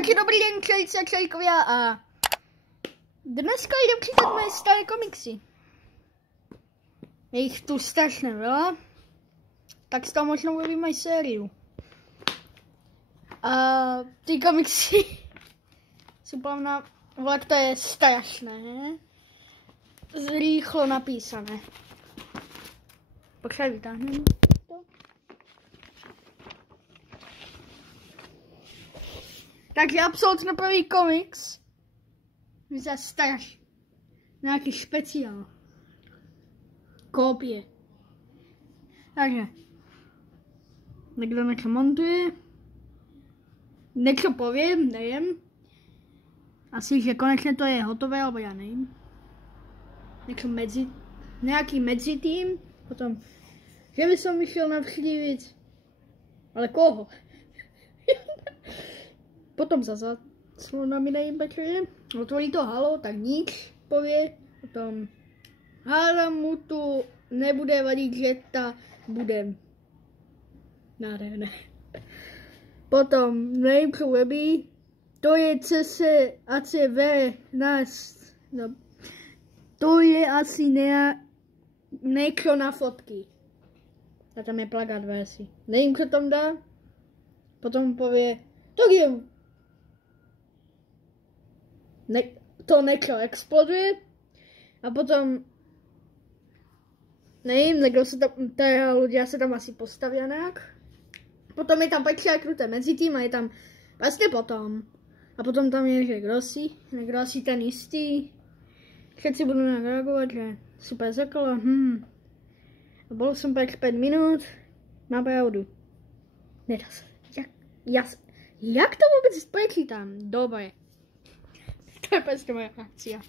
Takže dobrý den, čelice a čelikovia a dneska jdem čítat moje staré komiksy. Je jich tu strašně veľa, tak z toho možná urobím aj sériu. A ty komiksy jsou plavná, vlak to je strašné, rýchlo napísané. Počkej, vytáhnem to. Takže absolutně první komiks vyzerá strašně. Nějaký špeciál. Kópie. Takže. Někdo něco montuje. Něco povím, nevím. Asi, že konečně to je hotové, alebo já nevím. Něco nějaký medzitým. Potom, že by som vyšel navštívit. Ale koho? Potom zase mi nejbečuje. Otvorí to halo, tak nič pově. Potom hádám mu tu nebude vadit, že ta bude nádherné. Potom nevím, co webí. To je ACV nás. No, to je asi něco na fotky. A tam je plakát asi. Nevím, co tam dá. Potom pově, tak je. To něco exploduje. A potom nevím, někdo se tam, ľudia se tam asi postaví nějak. Potom je tam pekné kruté mezi tím a je tam vlastně potom. A potom tam je, že kdo asi ten jistý. Všetci budou nějak reagovat, že super zrkalo. A bol jsem pak 5 minut. Má pravdu. Nedá se. Jak to vůbec prečítám? Dobré. To je prostě moja akcia.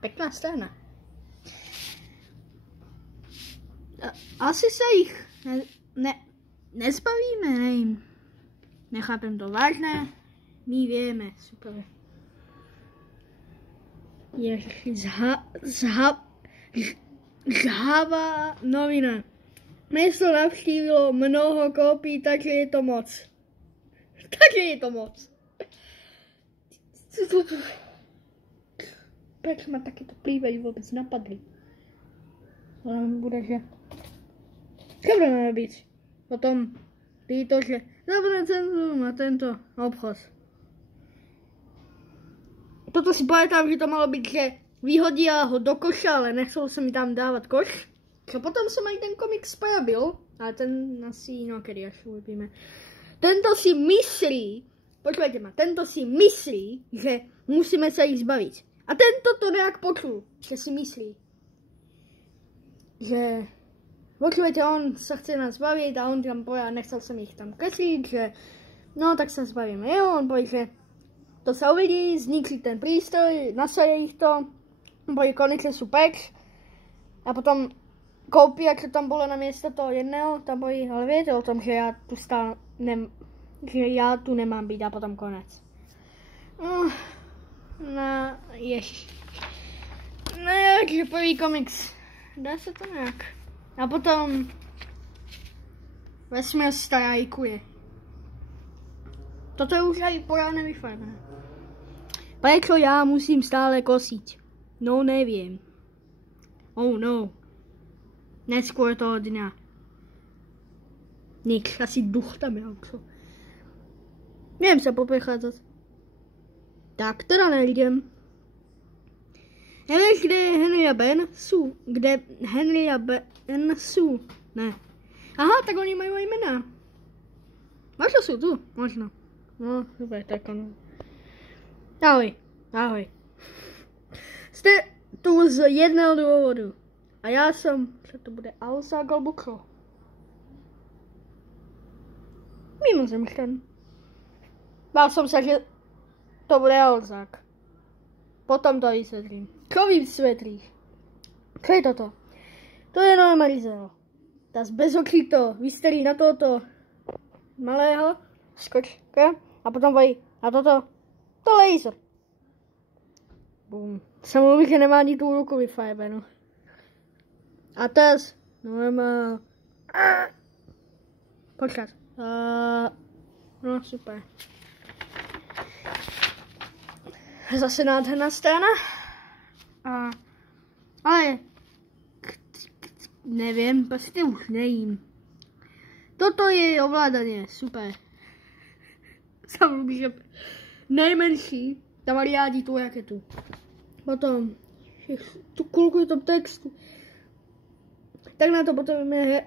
Pekná strana. Asi se jich nezbavíme, nevím. Nechápem to vážné. My víme, super. Žhavá novina. Město navštívilo mnoho kópií, takže je to moc. Proč ma takéto plývají vůbec napadly? Ale bude, že... Co budeme být? Potom to, že zabude cenzuru na tento obchod. Toto si pamätám, že to malo být, že vyhodila ho do koša, ale nechcel se mi tam dávat koš. A potom jsem aj ten komiks spravil, ale ten asi inokedy až uvidíme. Tento si myslí, počkejte ma, tento si myslí, že musíme se jich zbavit. A tento to nějak počul, že si myslí, že počkejte, on se chce nás zbavit a on tam povedal, nechcel jsem jich tam kreslit, že no tak se zbavíme. Jo, on povie, že to se uvidí, zničí ten prístroj, nasaje jich to, povie konečně super. A potom koupí, jak se tam bylo na město toho jedného, tam povie, ale víte o tom, že já tu stále že já tu nemám být a potom konec. No, ježiš. No jakže první komiks. Dá se to nějak. A potom vesmír starajkuje. Toto je už aj pořádně vyfarbené. Prečo já musím stále kosiť? No nevím. Oh no. Neskôr toho dňa. Nič, asi duch tam je. Nevím se poprechádzať. Tak, teda nejdem. Nevíš, kde je Henry a Ben? Sú. Kde Henry a Ben sú? Ne. Aha, tak oni mají jména. Možno jsou tu, možno. No, super, tak ono. Ahoj. Jste tu z jedného důvodu. A já jsem, že to bude Alzák alebo Kro. Mimozemšťan. Bál jsem se, že to bude Alzák. Potom to vysvětlím. Co vysvětlíš? Co je toto? To je Normalizel. Ta bez očí to vystrelí na tohoto malého skočka a potom vají. A toto, to laser. Bum. Jsem mluví, že nemá ani tu ruku vyfarbenou. A teraz, normál. Počkat. No super. Zase nádherná strana. Ale nevím, prostě už nejím. Toto je ovládanie, super. Sam ľúbi, že nejmenší, tam riadi tú raketu. Potom, tu koľko je tam textu. Tak na to potom je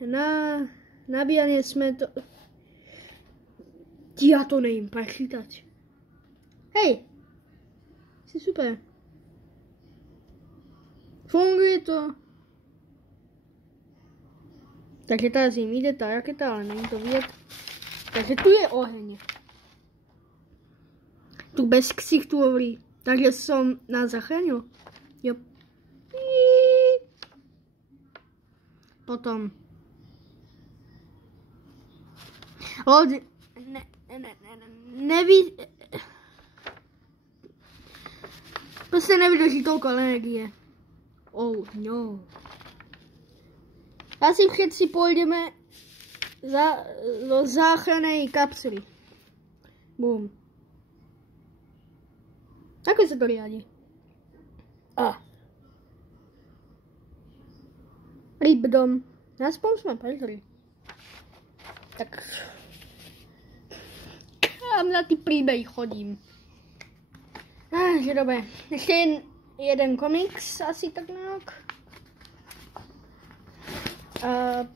na nabíjanie sme to. Ja to nejím prečítať. Hej, si super. Funguje to. Takže teraz im ide tá raketa, ale není to vidět. Takže tu je oheň. Tu bez ksichtu hovorí. Takže som nás zachránil. Jo. Potom. Prostě nevydrží toľko energie. Oh no. Asi všetci pôjdeme do záchrannej kapsuly. Bum. Ako sa to riadi? Rybdom. Aspoň sme prežili. Tak. Kam na ty príbehy chodím? Takže dobre. Ešte jeden komiks asi tak nejak.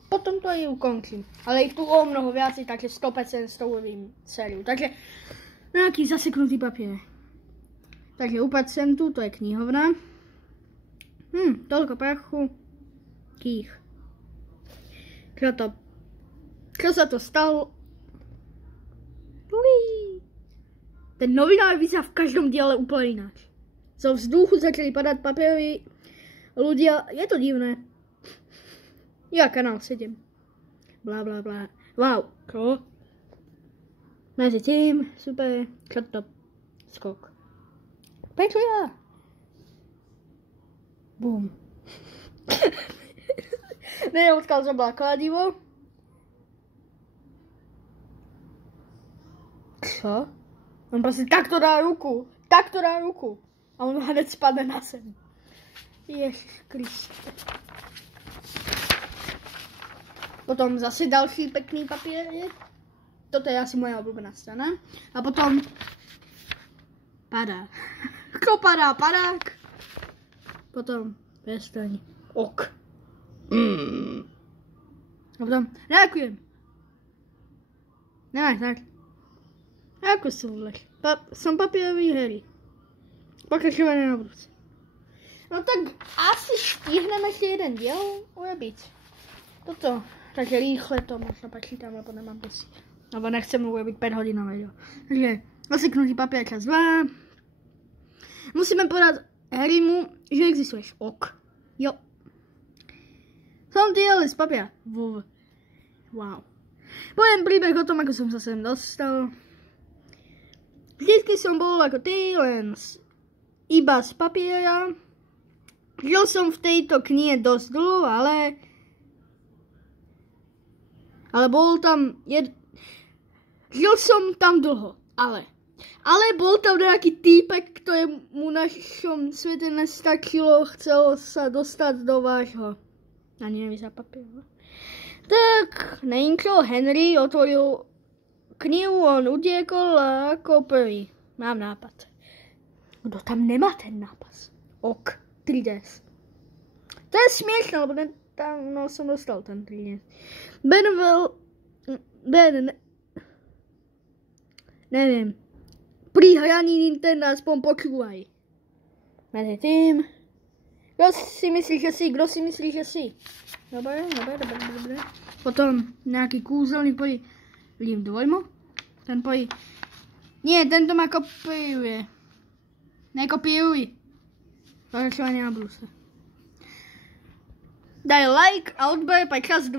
Potom to aj ukončím. Ale ich tu o mnoho viacej, takže 100% s tou urobím sériu. Takže nejaký zaseknutý papier. Takže upracem tu, to je knihovna. Toľko prachu. Kých. Čo sa to stalo? Ten novinár vyzerá v každom diele úplne ináč. Zo vzduchu začali padať papiery. Ľudia, je to divné. Ja, kanál 7. Blá, blá, blá. Wow, čo? Mezi tým, super, čo to? Skok. Prečo ja? Bum. Ne, odkiaľ som bola kladivo. Čo? On proste takto dá ruku. A on hned spadne na zem. Ježiš Kriste. Potom zase další pekný papier je. Toto je asi moja obľúbená strana. A potom padá. Kto padá? Padák. Potom prestaň. Ok. A potom ďakujem. Tak. Ako som vlek. Som papierový Harry. Pokračovanie na budúce. No tak asi stihneme ešte jeden diel urobiť. Toto. Takže rýchle to možno počítam, lebo nemám dosť. Lebo nechcem urobiť 5 hodinové video. Takže zaseknutý papier čas 2. Musíme povedať Harrymu, že existuješ. Ok. Jo. Som diel z papiera. Wow. Poviem príbeh o tom, ako som sa sem dostal. Vždycky som bol ako ty, len iba z papiera. Žil som v tejto knihe dosť dlho, ale bol tam žil som tam dlho, ale bol tam nejaký týpek, ktorému na našom svete nestačilo, chcel sa dostať do vášho. Ani nevyzerá papier. Tak, Nenčo Henry otvoril knihu, on utiekol ako prvý. Mám nápad. Kto tam nemá ten nápad? Ok, 3DS. To je smiešné, lebo tam som dostal ten 3DS. Neviem. Pri hraní Nintendo aspoň počúvaj. Medzi tým. Kto si myslíš, že si? Dobre. Potom nejaký kúzelný pojí. Vidím dvojmo. Ten pojí. Nie, tento ma kopíruje. Nekopíruj. Pokračovanie na budúce. Daj like a odber pre čas 2.